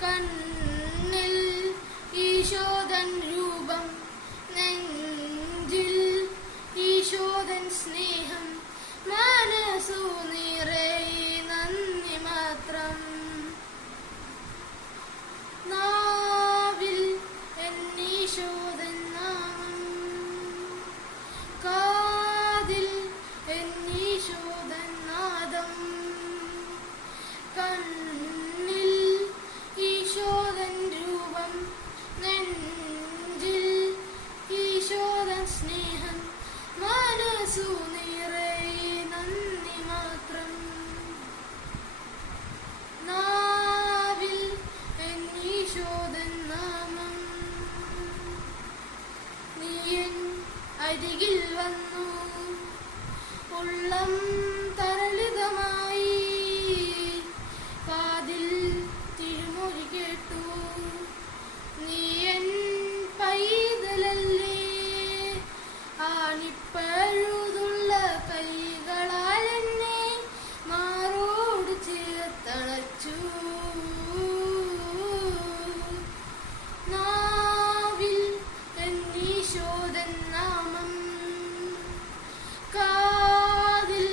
കണ്ണിൽ ഈശോദൻ രൂപം നെഞ്ചിൽ ഈശോദൻ സ്നേഹം മനസോ നീ മനസ്സു മാത്രം അരികിൽ വന്നു. ഉള്ളം തര ഞാനിപ്പഴുതുള്ള കൈകളാൽ എന്നെ മാറോട് ചേർത്തളച്ചു. നാവിൽ എന്നീശോദൻ നാമം. കാതിൽ